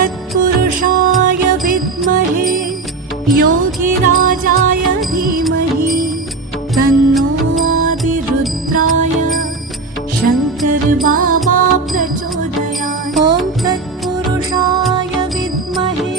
तत्पुरुषाय विद्महे योगिराजाय धीमहि तन्नो आदिरुद्राय शंकर बाबा प्रचोदयात्। ॐ तत्पुरुषाय विद्महे